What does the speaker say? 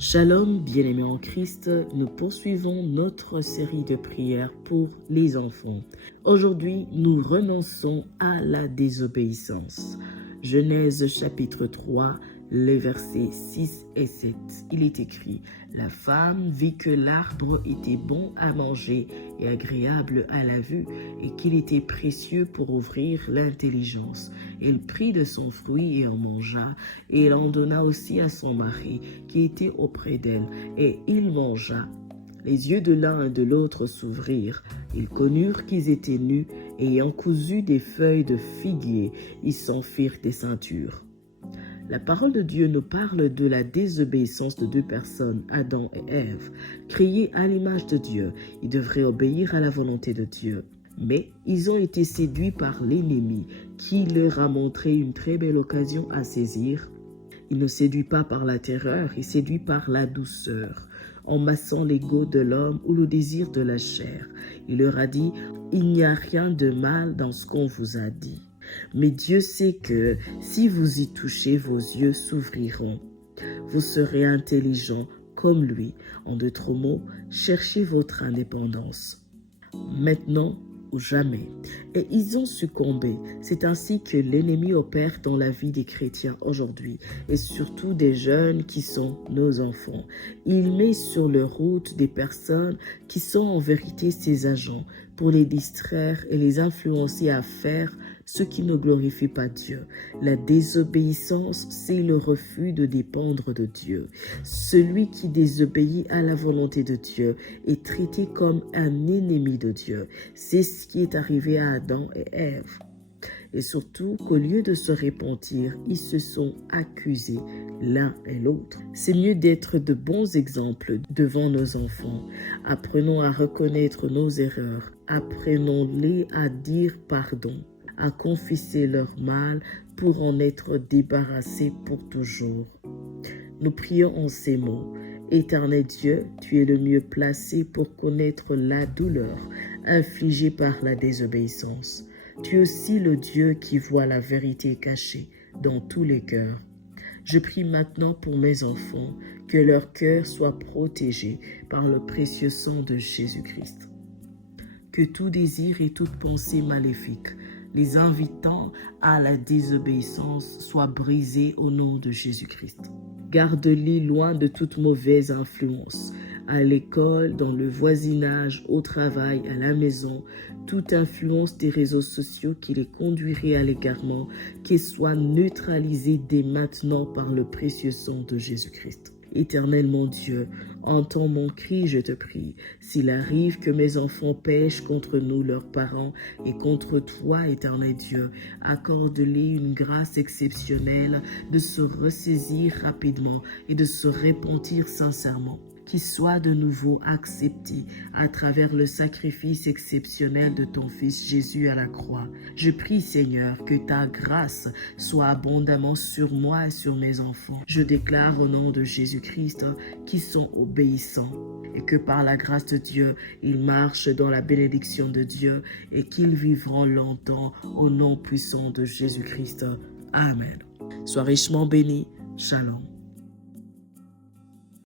Shalom, bien-aimés en Christ, nous poursuivons notre série de prières pour les enfants. Aujourd'hui, nous renonçons à la désobéissance. Genèse chapitre 3, les versets 6 et 7. Il est écrit: La femme vit que l'arbre était bon à manger et agréable à la vue, et qu'il était précieux pour ouvrir l'intelligence. Elle prit de son fruit et en mangea, et elle en donna aussi à son mari qui était auprès d'elle, et il mangea. Les yeux de l'un et de l'autre s'ouvrirent. Ils connurent qu'ils étaient nus, et ayant cousu des feuilles de figuier, ils s'en firent des ceintures. La parole de Dieu nous parle de la désobéissance de deux personnes, Adam et Ève. Créés à l'image de Dieu, ils devraient obéir à la volonté de Dieu. Mais ils ont été séduits par l'ennemi qui leur a montré une très belle occasion à saisir. Il ne séduit pas par la terreur, il séduit par la douceur, en massant l'ego de l'homme ou le désir de la chair. Il leur a dit: il n'y a rien de mal dans ce qu'on vous a dit. Mais Dieu sait que si vous y touchez, vos yeux s'ouvriront. Vous serez intelligent comme lui. En d'autres mots, cherchez votre indépendance. Maintenant ou jamais. Et ils ont succombé. C'est ainsi que l'ennemi opère dans la vie des chrétiens aujourd'hui, et surtout des jeunes qui sont nos enfants. Il met sur leur route des personnes qui sont en vérité ses agents pour les distraire et les influencer à faire ce qui ne glorifie pas Dieu. La désobéissance, c'est le refus de dépendre de Dieu. Celui qui désobéit à la volonté de Dieu est traité comme un ennemi de Dieu. C'est ce qui est arrivé à Adam et Ève. Et surtout qu'au lieu de se repentir, ils se sont accusés l'un et l'autre. C'est mieux d'être de bons exemples devant nos enfants. Apprenons à reconnaître nos erreurs. Apprenons-les à dire pardon, à confesser leur mal pour en être débarrassés pour toujours. Nous prions en ces mots: Éternel Dieu, tu es le mieux placé pour connaître la douleur infligée par la désobéissance. Tu es aussi le Dieu qui voit la vérité cachée dans tous les cœurs. Je prie maintenant pour mes enfants, que leur cœur soit protégé par le précieux sang de Jésus-Christ. Que tout désir et toute pensée maléfique les invitant à la désobéissance soient brisés au nom de Jésus-Christ. Garde-les loin de toute mauvaise influence, à l'école, dans le voisinage, au travail, à la maison, toute influence des réseaux sociaux qui les conduirait à l'égarement, qu'elle soit neutralisée dès maintenant par le précieux sang de Jésus-Christ. Éternel mon Dieu, entends mon cri, je te prie. S'il arrive que mes enfants pêchent contre nous, leurs parents, et contre toi, éternel Dieu, accorde-les une grâce exceptionnelle de se ressaisir rapidement et de se repentir sincèrement, qu'ils soient de nouveau acceptés à travers le sacrifice exceptionnel de ton Fils Jésus à la croix. Je prie, Seigneur, que ta grâce soit abondamment sur moi et sur mes enfants. Je déclare au nom de Jésus-Christ qu'ils sont obéissants et que par la grâce de Dieu, ils marchent dans la bénédiction de Dieu et qu'ils vivront longtemps au nom puissant de Jésus-Christ. Amen. Sois richement béni. Shalom.